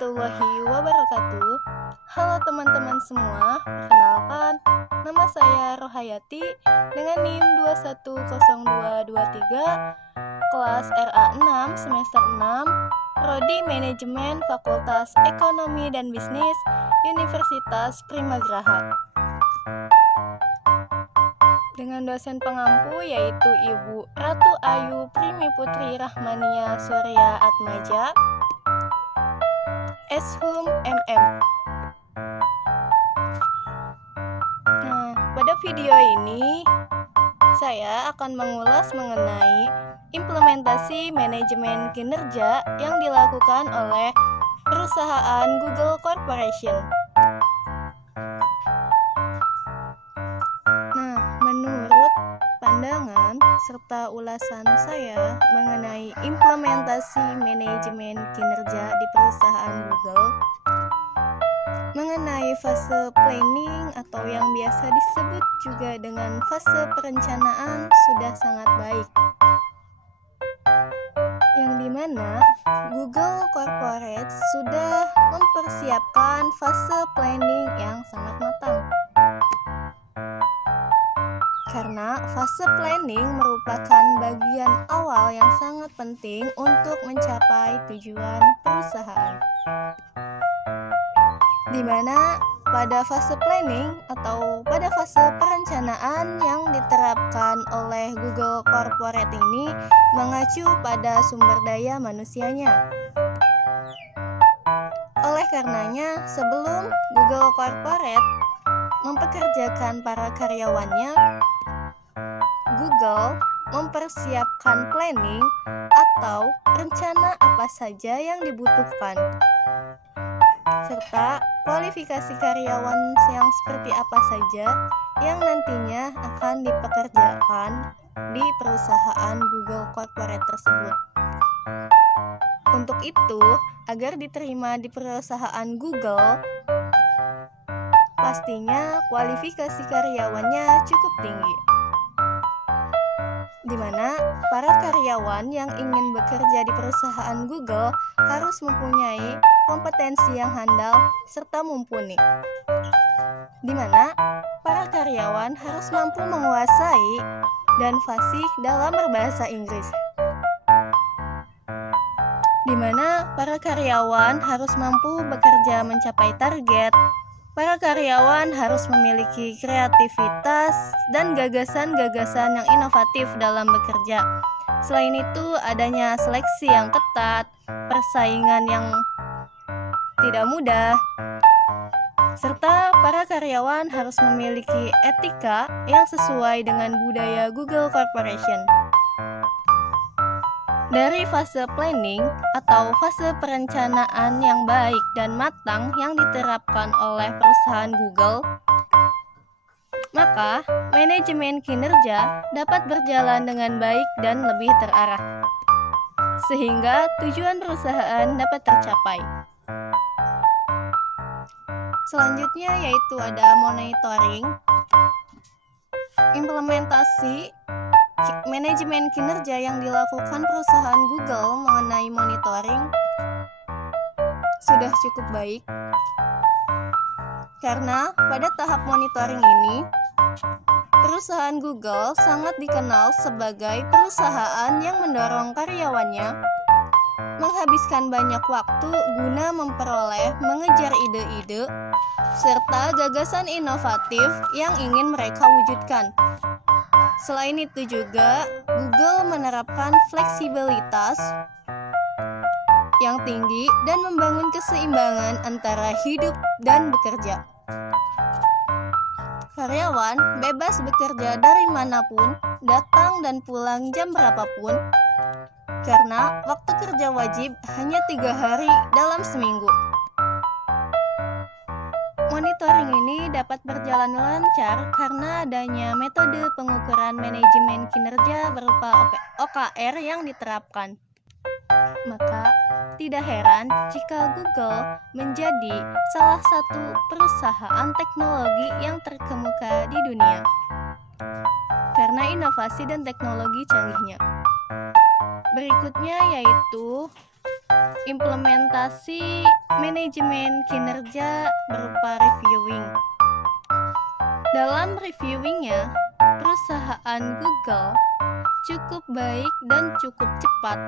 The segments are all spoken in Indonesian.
warahmatullahi wabarakatuh. Halo teman-teman semua, perkenalkan nama saya Rohayati dengan NIM 210223, kelas RA6 semester 6, Prodi Manajemen Fakultas Ekonomi dan Bisnis Universitas Primagraha. Dengan dosen pengampu yaitu Ibu Ratu Ayu Primi Putri Rahmania Surya Atmaja, Eshum MM. Nah, pada video ini saya akan mengulas mengenai implementasi manajemen kinerja yang dilakukan oleh perusahaan Google Corporation. Nah, menurut pandangan serta ulasan saya mengenai implementasi manajemen kinerja di perusahaan Google, mengenai fase planning atau yang biasa disebut juga dengan fase perencanaan sudah sangat baik, yang dimana Google Corporate sudah mempersiapkan fase planning yang sangat matang. Karena fase planning merupakan bagian awal yang sangat penting untuk mencapai tujuan perusahaan. Di mana pada fase planning atau pada fase perencanaan yang diterapkan oleh Google Corporate ini mengacu pada sumber daya manusianya. Oleh karenanya, sebelum Google Corporate mempekerjakan para karyawannya, Google mempersiapkan planning atau rencana apa saja yang dibutuhkan, serta kualifikasi karyawan yang seperti apa saja yang nantinya akan dipekerjakan di perusahaan Google Corporate tersebut. Untuk itu, agar diterima di perusahaan Google, pastinya kualifikasi karyawannya cukup tinggi, di mana para karyawan yang ingin bekerja di perusahaan Google harus mempunyai kompetensi yang handal serta mumpuni, di mana para karyawan harus mampu menguasai dan fasih dalam berbahasa Inggris, di mana para karyawan harus mampu bekerja mencapai target. Para karyawan harus memiliki kreativitas dan gagasan-gagasan yang inovatif dalam bekerja. Selain itu, adanya seleksi yang ketat, persaingan yang tidak mudah, serta para karyawan harus memiliki etika yang sesuai dengan budaya Google Corporation. Dari fase planning atau fase perencanaan yang baik dan matang yang diterapkan oleh perusahaan Google, maka manajemen kinerja dapat berjalan dengan baik dan lebih terarah, sehingga tujuan perusahaan dapat tercapai. Selanjutnya yaitu ada monitoring, implementasi manajemen kinerja yang dilakukan perusahaan Google mengenai monitoring sudah cukup baik, karena pada tahap monitoring ini perusahaan Google sangat dikenal sebagai perusahaan yang mendorong karyawannya menghabiskan banyak waktu guna memperoleh mengejar ide-ide serta gagasan inovatif yang ingin mereka wujudkan. Selain itu juga, Google menerapkan fleksibilitas yang tinggi dan membangun keseimbangan antara hidup dan bekerja. Karyawan bebas bekerja dari manapun, datang dan pulang jam berapapun, karena waktu kerja wajib hanya 3 hari dalam seminggu. Monitoring ini dapat berjalan lancar karena adanya metode pengukuran manajemen kinerja berupa OKR yang diterapkan. Maka, tidak heran jika Google menjadi salah satu perusahaan teknologi yang terkemuka di dunia karena inovasi dan teknologi canggihnya. Berikutnya yaitu Implementasi manajemen kinerja berupa reviewing. Dalam reviewingnya, perusahaan Google cukup baik dan cukup cepat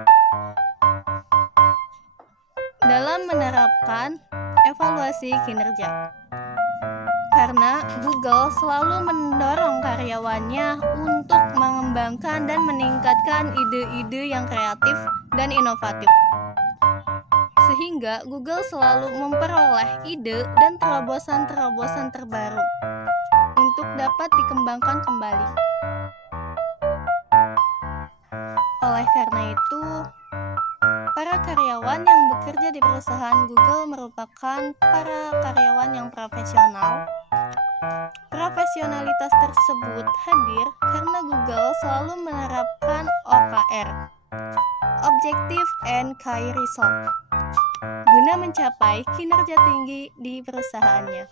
dalam menerapkan evaluasi kinerja. Karena Google selalu mendorong karyawannya untuk mengembangkan dan meningkatkan ide-ide yang kreatif dan inovatif. Sehingga Google selalu memperoleh ide dan terobosan-terobosan terbaru untuk dapat dikembangkan kembali. Oleh karena itu, para karyawan yang bekerja di perusahaan Google merupakan para karyawan yang profesional. Profesionalitas tersebut hadir karena Google selalu menerapkan OKR, Objective and Key Result, guna mencapai kinerja tinggi di perusahaannya.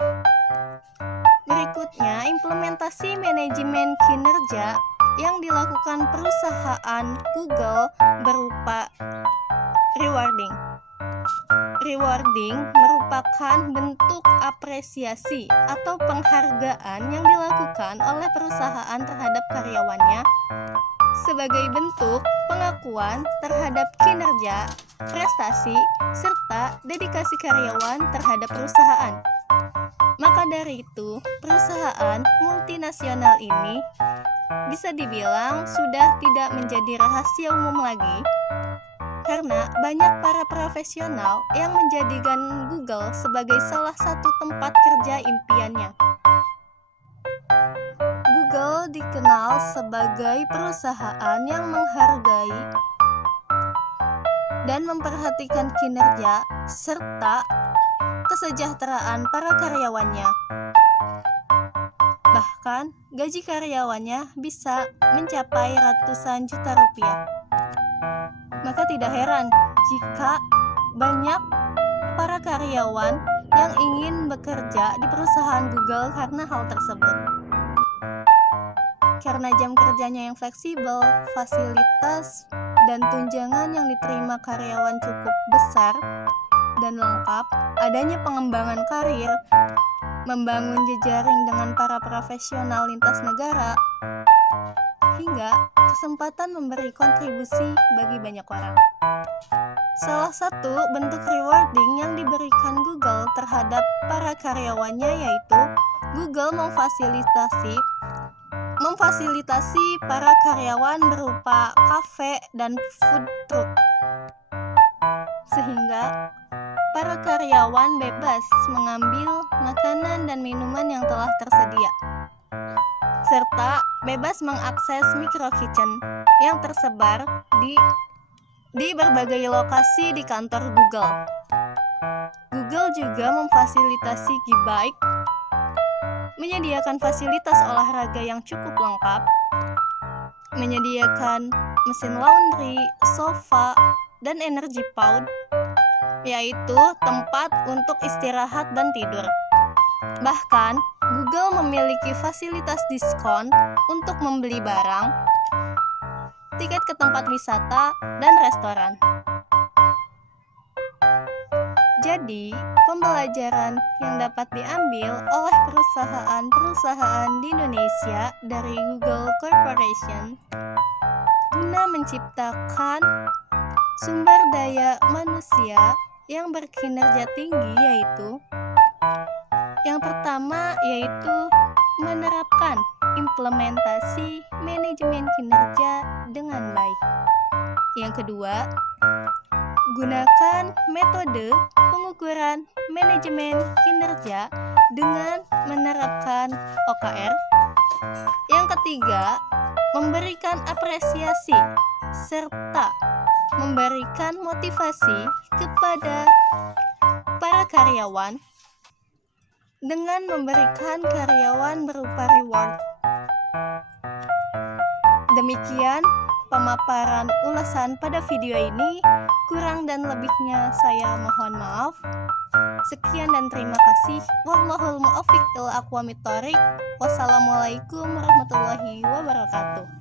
Berikutnya, implementasi manajemen kinerja yang dilakukan perusahaan Google berupa rewarding. Rewarding merupakan bentuk apresiasi atau penghargaan yang dilakukan oleh perusahaan terhadap karyawannya sebagai bentuk pengakuan terhadap kinerja, prestasi, serta dedikasi karyawan terhadap perusahaan. Maka dari itu, perusahaan multinasional ini bisa dibilang sudah tidak menjadi rahasia umum lagi, karena banyak para profesional yang menjadikan Google sebagai salah satu tempat kerja impiannya. Google dikenal sebagai perusahaan yang menghargai dan memperhatikan kinerja serta kesejahteraan para karyawannya. Bahkan, gaji karyawannya bisa mencapai ratusan juta rupiah. Maka tidak heran jika banyak para karyawan yang ingin bekerja di perusahaan Google karena hal tersebut. Karena jam kerjanya yang fleksibel, fasilitas dan tunjangan yang diterima karyawan cukup besar dan lengkap, adanya pengembangan karir, membangun jejaring dengan para profesional lintas negara, hingga kesempatan memberi kontribusi bagi banyak orang. Salah satu bentuk rewarding yang diberikan Google terhadap para karyawannya yaitu Google memfasilitasi para karyawan berupa kafe dan food truck, sehingga para karyawan bebas mengambil makanan dan minuman yang telah tersedia, serta bebas mengakses micro kitchen yang tersebar di berbagai lokasi di kantor Google. Google juga memfasilitasi Gibike, menyediakan fasilitas olahraga yang cukup lengkap, menyediakan mesin laundry, sofa, dan energy pod, yaitu tempat untuk istirahat dan tidur. Bahkan, Google memiliki fasilitas diskon untuk membeli barang, tiket ke tempat wisata, dan restoran. Jadi, pembelajaran yang dapat diambil oleh perusahaan-perusahaan di Indonesia dari Google Corporation guna menciptakan sumber daya manusia yang berkinerja tinggi yaitu yang pertama yaitu menerapkan implementasi manajemen kinerja dengan baik. Yang kedua, gunakan metode pengukuran manajemen kinerja dengan menerapkan OKR. Yang ketiga, memberikan apresiasi serta memberikan motivasi kepada para karyawan dengan memberikan karyawan berupa reward. Demikian pemaparan ulasan pada video ini. Kurang dan lebihnya saya mohon maaf. Sekian dan terima kasih. Wallahul muwaffiq ila aqwamit thoriq. Wassalamualaikum warahmatullahi wabarakatuh.